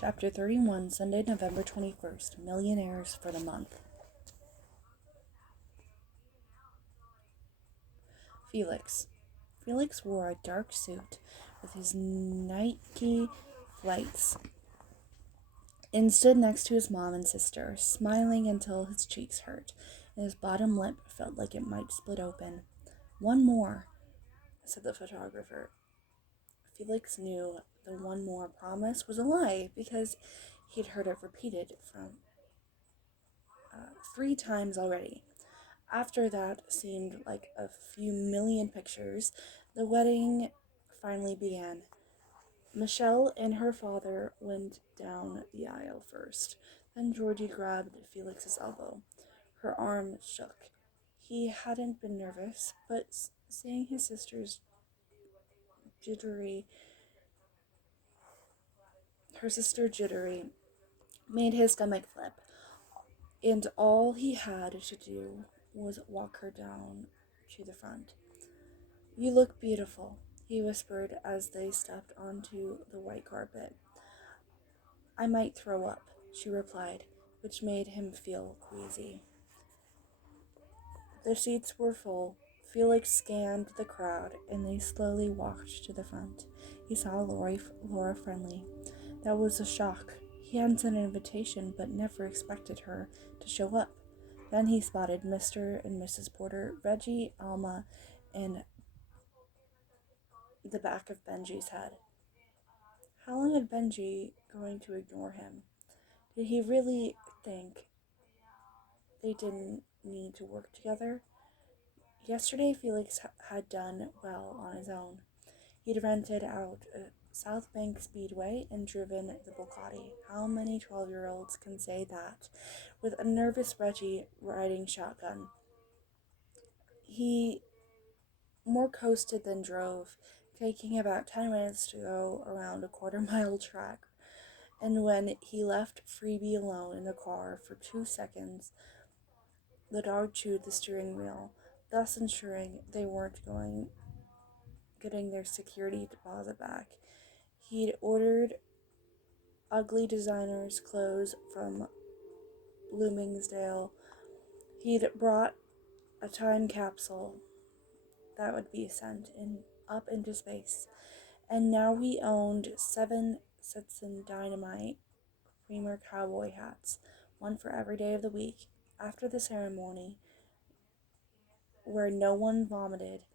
Chapter 31, Sunday, November 21st, Millionaires for the Month. Felix. Felix wore a dark suit with his Nike flights and stood next to his mom and sister, smiling until his cheeks hurt, and his bottom lip felt like it might split open. "One more," said the photographer. Felix knew the one more promise was a lie because he'd heard it repeated from 3 times already. After that seemed like a few million pictures, the wedding finally began. Michelle and her father went down the aisle first. Then Georgie grabbed Felix's elbow. Her arm shook. He hadn't been nervous, but seeing his jittery, her sister jittery, made his stomach flip, and all he had to do was walk her down to the front. "You look beautiful," he whispered as they stepped onto the white carpet. "I might throw up," she replied, which made him feel queasy. The seats were full. Felix scanned the crowd, and they slowly walked to the front. He saw Laura Friendly. That was a shock. He hadn't sent an invitation, but never expected her to show up. Then he spotted Mr. and Mrs. Porter, Reggie, Alma, and the back of Benji's head. How long had Benji going to ignore him? Did he really think they didn't need to work together? Yesterday, Felix had done well on his own. He'd rented out a South Bank Speedway and driven the Bugatti. How many 12-year-olds can say that? With a nervous Reggie riding shotgun. He more coasted than drove, taking about 10 minutes to go around a quarter-mile track. And when he left Freebie alone in the car for 2 seconds, the dog chewed the steering wheel, thus ensuring they weren't getting their security deposit back. He'd ordered ugly designer's clothes from Bloomingdale. He'd brought a time capsule that would be sent up into space. And now he owned 7 Stetson Dynamite creamer cowboy hats, one for every day of the week. After the ceremony, where no one vomited,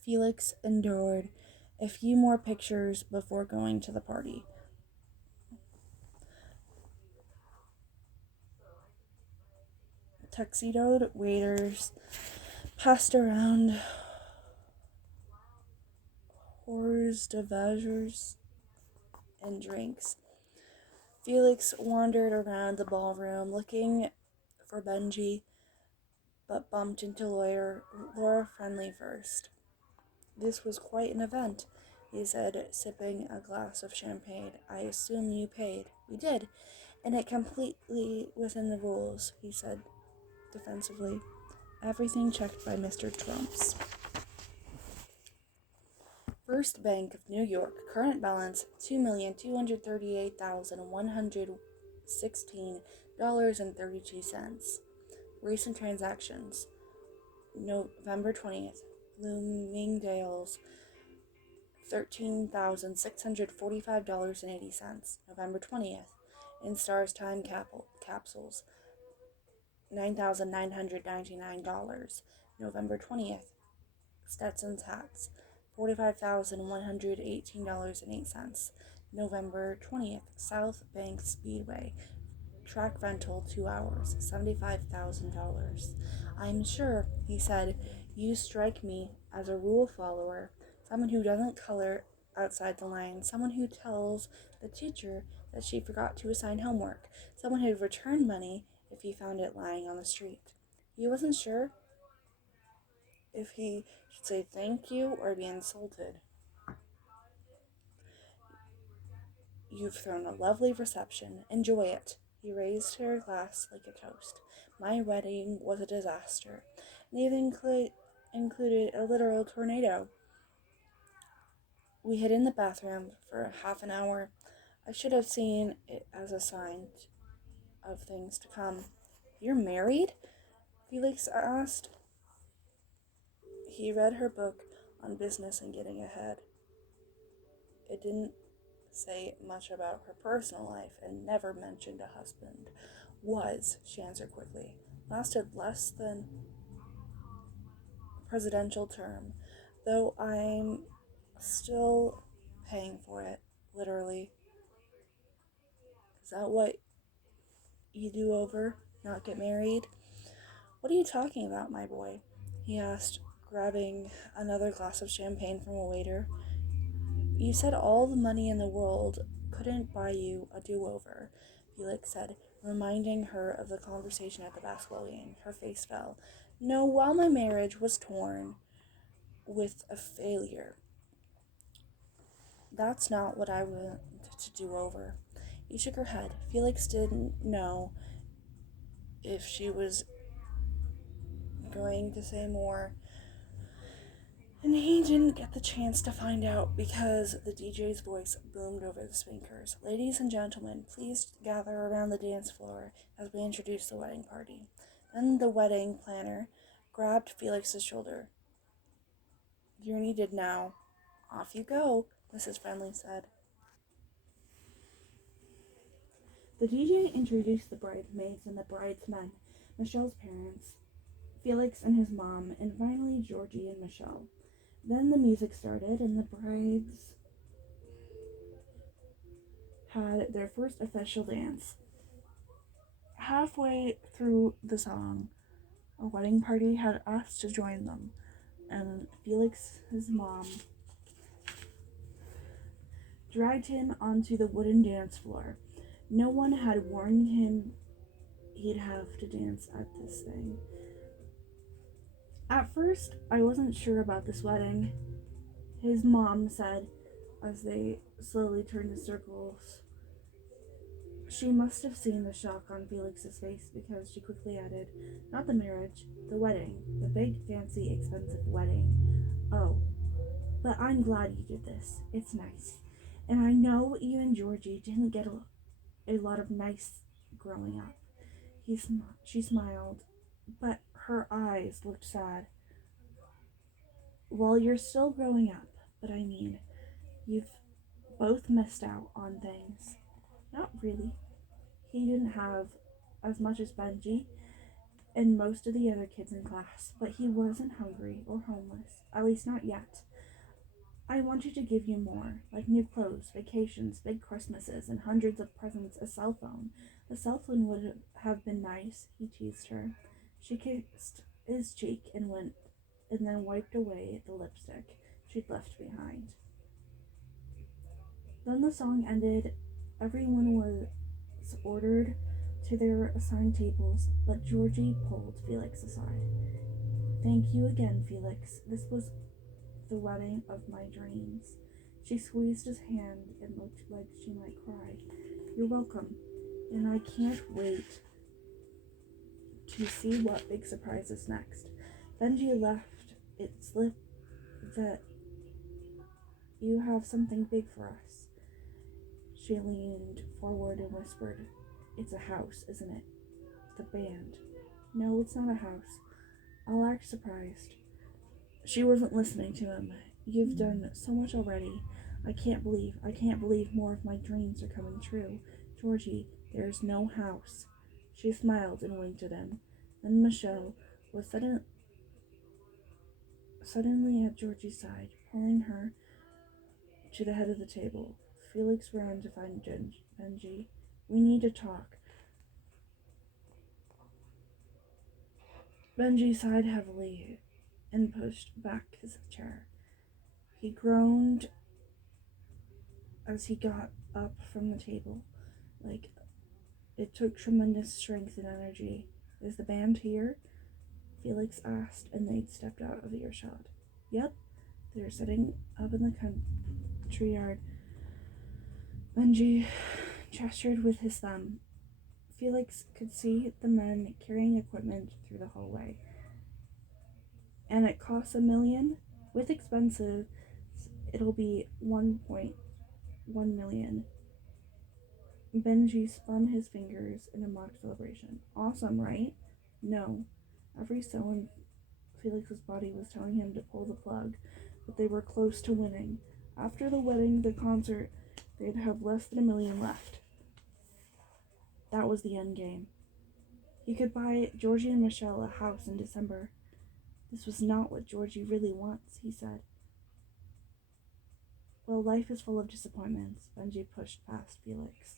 Felix endured a few more pictures before going to the party. Tuxedoed waiters passed around hors d'oeuvres and drinks. Felix wandered around the ballroom looking for Benji, but bumped into Laura Friendly first. "This was quite an event," he said, sipping a glass of champagne. "I assume you paid." "We did, and it completely within the rules," he said defensively. "Everything checked by Mr. Trumps." First Bank of New York, current balance $2,238,116.32. Recent transactions: November 20th, Bloomingdale's $13,645.80. November 20th, InStar's time capsules $9,999. November 20th, Stetson's hats $45,118.08. November 20th, South Bank Speedway track rental 2 hours, $75,000. "I'm sure," he said, "you strike me as a rule follower, someone who doesn't color outside the line, someone who tells the teacher that she forgot to assign homework, someone who'd return money if he found it lying on the street." He wasn't sure if he should say thank you or be insulted. "You've thrown a lovely reception. Enjoy it." He raised her glass like a toast. "My wedding was a disaster. And it included a literal tornado. We hid in the bathroom for half an hour. I should have seen it as a sign of things to come. You're married? Felix asked. He read her book on business and getting ahead. It didn't say much about her personal life and never mentioned a husband. Was, she answered quickly. Lasted less than a presidential term, though I'm still paying for it, literally. Is that what you do over? Not get married? What are you talking about, my boy? He asked, grabbing another glass of champagne from a waiter. You said all the money in the world couldn't buy you a do-over, Felix said, reminding her of the conversation at the basketball game. Her face fell. No, while my marriage was torn with a failure. That's not what I want to do over. He shook her head. Felix didn't know if she was going to say more, and he didn't get the chance to find out because the DJ's voice boomed over the speakers. Ladies and gentlemen, please gather around the dance floor as we introduce the wedding party. Then the wedding planner grabbed Felix's shoulder. You're needed now. Off you go, Mrs. Friendly said. The DJ introduced the bridesmaids and the bridesmen, Michelle's parents, Felix and his mom, and finally Georgie and Michelle. Then the music started, and the brides had their first official dance. Halfway through the song, a wedding party had asked to join them, and Felix's mom dragged him onto the wooden dance floor. No one had warned him he'd have to dance at this thing. At first, I wasn't sure about this wedding, his mom said as they slowly turned in circles. She must have seen the shock on Felix's face because she quickly added, not the marriage, the wedding, the big, fancy, expensive wedding. Oh, but I'm glad you did this. It's nice. And I know you and Georgie didn't get a lot of nice growing up. She smiled, but her eyes looked sad. Well, you're still growing up, but I mean, you've both missed out on things. Not really. He didn't have as much as Benji and most of the other kids in class, but he wasn't hungry or homeless, at least not yet. I wanted to give you more, like new clothes, vacations, big Christmases, and hundreds of presents, a cell phone. A cell phone would have been nice, he teased her. She kissed his cheek and then wiped away the lipstick she'd left behind. Then the song ended. Everyone was ordered to their assigned tables, but Georgie pulled Felix aside. Thank you again, Felix. This was the wedding of my dreams. She squeezed his hand and looked like she might cry. You're welcome, and I can't wait to see what big surprise is next. Benji left it slip that you have something big for us. She leaned forward and whispered, It's a house, isn't it? The band. No, it's not a house. I'll act surprised. She wasn't listening to him. You've done so much already. I can't believe more of my dreams are coming true. Georgie, there's no house. She smiled and winked at him. Then Michelle was suddenly at Georgie's side, pulling her to the head of the table. Felix ran to find Benji. We need to talk. Benji sighed heavily and pushed back his chair. He groaned as he got up from the table, like it took tremendous strength and energy. Is the band here? Felix asked, and they'd stepped out of earshot. Yep, they're sitting up in the country yard. Benji gestured with his thumb. Felix could see the men carrying equipment through the hallway. And it costs $1 million? With expenses, It'll be 1.1 million. Benji spun his fingers in a mock celebration. Awesome, right? No. Every cell in Felix's body was telling him to pull the plug, but they were close to winning. After the wedding, the concert, they'd have less than 1 million left. That was the end game. He could buy Georgie and Michelle a house in December. This was not what Georgie really wants, he said. Well, life is full of disappointments, Benji pushed past Felix.